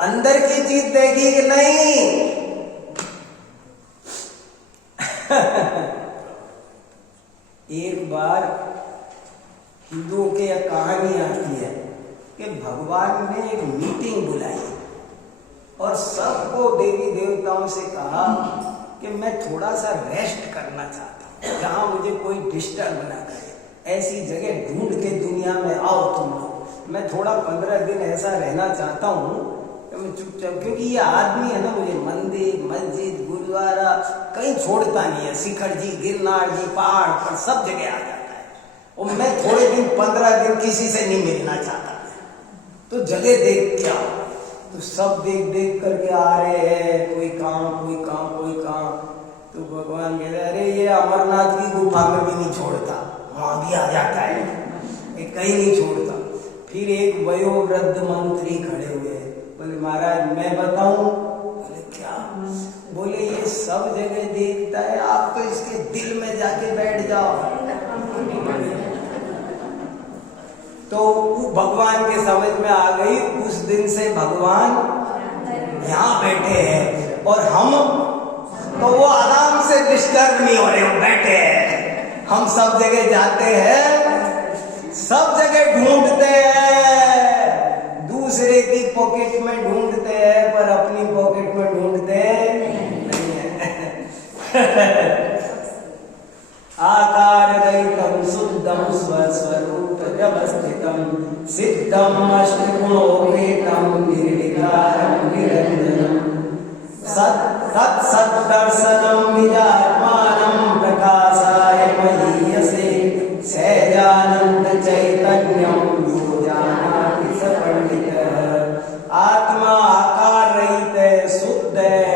अंदर की चीज देखी कि नहीं। एक बार हिंदुओं के यह कहानी आती है कि भगवान ने एक मीटिंग बुलाई और सबको देवी देवताओं से कहा कि मैं थोड़ा सा रेस्ट करना चाहता हूँ, जहाँ मुझे कोई डिस्टर्ब ना करे, ऐसी जगह ढूंढ के दुनिया में आओ तुम लोग, मैं थोड़ा 15 दिन ऐसा रहना चाहता हूँ कि मैं चुपचाप, क्योंकि ये आदमी है ना, मुझे मंदिर मस्जिद गुरुद्वारा कहीं छोड़ता नहीं है, शिखर जी गिरनार जी पहाड़ पर सब जगह आ जाता है, और मैं थोड़े दिन 15 दिन किसी से नहीं मिलना चाहता, तो जगह देख क्या, तो सब देख देख करके आ रहे हैं, कोई काम कोई काम कोई काम, तो भगवान कह रहे अरे ये अमरनाथ की गुफा में भी नहीं छोड़ता, वहां भी आ जाता है, ये कहीं नहीं छोड़ता। फिर एक वयोवृद्ध मंत्री खड़े हुए, बोले महाराज मैं बताऊं? बोले क्या? बोले ये सब जगह देखता है, आप तो इसके दिल में जाके बैठ जाओ। तो भगवान के समझ में आ गई, उस दिन से भगवान यहाँ बैठे हैं और हम तो वो आराम से डिस्टर्ब नहीं हो रहे, बैठे हैं, हम सब जगह जाते हैं, सब जगह ढूंढते हैं, दूसरे की पॉकेट में ढूंढते हैं पर अपनी पॉकेट में ढूंढते नहीं है। आकार रहितम शुद्धम स्वस्वरूप व्यवस्थितम सिद्धम अष्टगुणोपेतम निर्विकारं निरंजनम तत्सदर्शनम निजात्मानं प्रकाशाय महीयसे सहजानंद चैतन्यम यो जानाति स पंडितः। आत्मा आकार रहित है, शुद्ध है,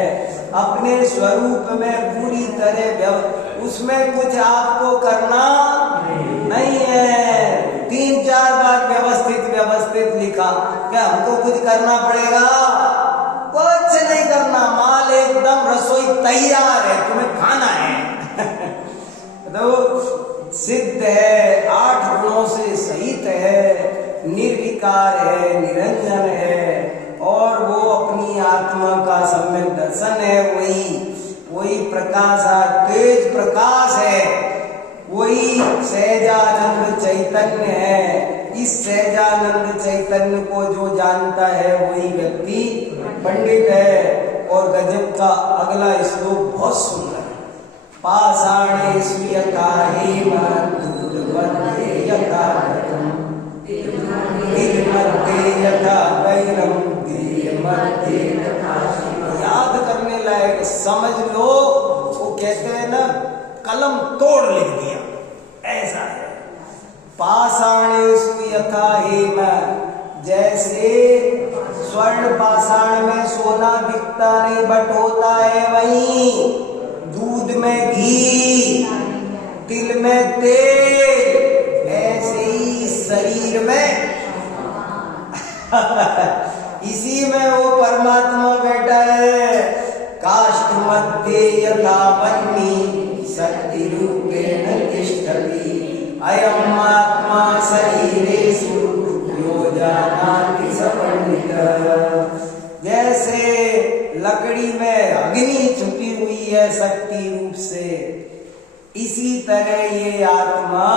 अपने स्वरूप में पूरी तरह, उसमें कुछ आपको करना नहीं है। 3-4 बार व्यवस्थित लिखा, क्या हमको कुछ करना पड़ेगा? कुछ नहीं करना, माल एकदम रसोई तैयार है, तुम्हें खाना है। तो सिद्ध है, 8 गुणों से सहित है, निर्विकार है, निरंजन है, और वो अपनी आत्मा का सम्यक दर्शन है, वही प्रकाश, तेज प्रकाश है, वही सहजानंद चैतन्य है। इस सहजानंद चैतन्य को जो जानता है वही व्यक्ति पंडित है। और गजब का अगला श्लोक बहुत सुंदर है। पाषाणेषु यथा हेमन्तूर्मध्ये यथा घृतं तिलमध्ये यथा तैलं दीयमध्ये यथा शिवः। याद करने लायक, समझ लो, वो कहते हैं ना कलम तोड़ लिख दिया, ऐसा है। पाषाणेषु यथा हेम, जैसे स्वर्ण पाषाण में सोना दिखता नहीं बट होता है, वही दूध में घी, तिल में तेल, ऐसे ही शरीर में इसी में वो परमात्मा बैठा है। काष्ठ मध्ये यथा वह्नि शक्ति रूपेण तिष्ठति अयम् आत्मा शरीरेषु यो जानाति स पंडितः। जैसे लकड़ी में अग्नि छुपी हुई है शक्ति रूप से, इसी तरह ये आत्मा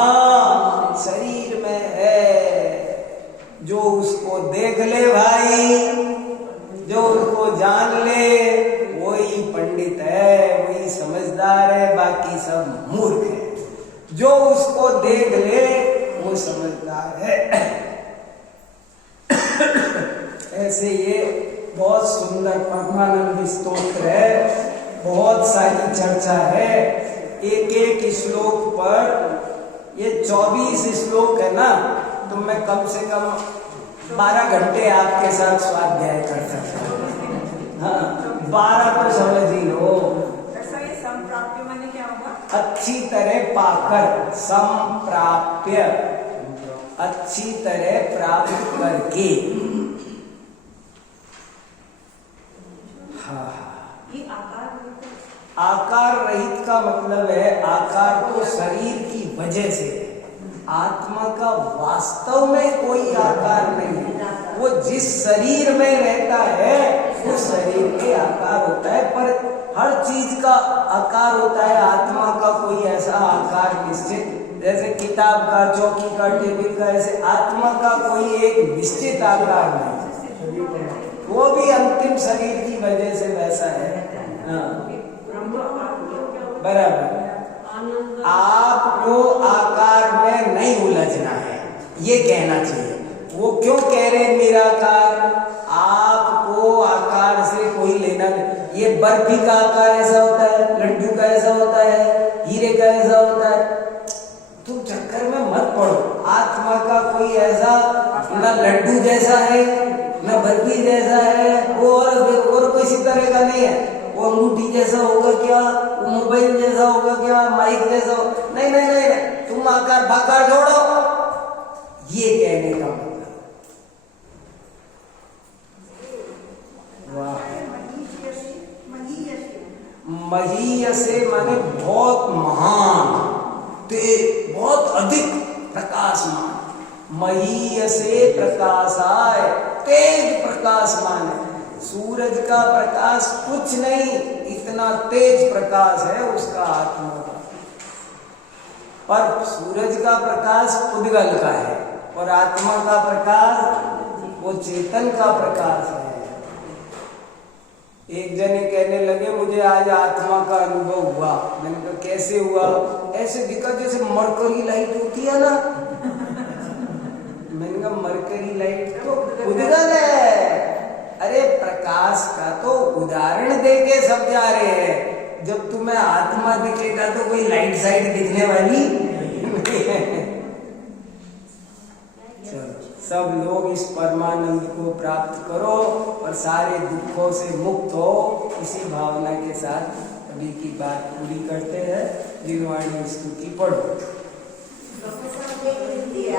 शरीर में है। जो उसको देख ले भाई, जो उसको जान ले, वही पंडित है, वही समझदार है, बाकी सब मूर्ख है। जो उसको देख ले वो समझदार है। ऐसे ये बहुत सुंदर परमानंद स्तोत्र है, बहुत सारी चर्चा है। एक एक श्लोक पर, ये 24 श्लोक है ना, तो मैं कम से कम 12 घंटे आपके साथ स्वाध्याय कर सकता हूँ। हाँ, 12 तो समझ ही लो। संप्राप्य माने क्या होगा? अच्छी तरह पाकर, संप्राप्य, अच्छी तरह प्राप्त करके। हाँ, ये आकार रहित का मतलब है, आकार तो शरीर की वजह से, आत्मा का वास्तव में कोई आकार नहीं है। वो जिस शरीर में रहता है उस शरीर के आकार होता है, पर हर चीज का आकार होता है। आत्मा का कोई ऐसा आकार निश्चित, जैसे किताब का, चौकी का, टेबल का, ऐसे आत्मा का कोई एक निश्चित आकार नहीं। वो भी अंतिम शरीर की वजह से वैसा है। हाँ, बराबर। आपको आकार में नहीं उलझना है, ये कहना चाहिए। वो क्यों कह रहे हैं निराकार? आपको आकार से कोई लेना नहीं। ये बर्फी का आकार ऐसा होता है, लड्डू का ऐसा होता है, हीरे का ऐसा होता है, तुम चक्कर में मत पड़ो। आत्मा का कोई ऐसा ना लड्डू जैसा है, ना बर्फी जैसा है, वो और किसी तरह का नहीं है। वो अंगूठी जैसा होगा क्या, वो मोबाइल जैसा होगा क्या, माइक जैसा हो, नहीं नहीं नहीं, नहीं। तुम आकार बाकार छोड़ो, ये कहने का मतलब। वाह, महीयसे माने बहुत महान, तेज, बहुत अधिक प्रकाशमान। महीयसे प्रकाशाय, तेज प्रकाशमान है। सूरज का प्रकाश कुछ नहीं, इतना तेज प्रकाश है उसका आत्मा का। पर सूरज का प्रकाश उद्गल का है और आत्मा का प्रकाश वो चेतन का प्रकाश है। एक जने कहने लगे मुझे आज आत्मा का अनुभव हुआ। मैंने कहा कैसे हुआ? ऐसे दिखा जैसे मरकरी लाइट होती है ना। मैंने कहा मरकरी लाइट तो उद्गल है। अरे प्रकाश का तो उदाहरण देके समझा रहे हैं। जब तुम्हें आत्मा दिखेगा तो कोई लाइट साइड दिखने वाली नहीं है। चलो सब लोग इस परमानंद को प्राप्त करो और सारे दुखों से मुक्त हो। इसी भावना के साथ अभी की बात पूरी करते हैं। दिनवाणी स्तुति पढ़ो।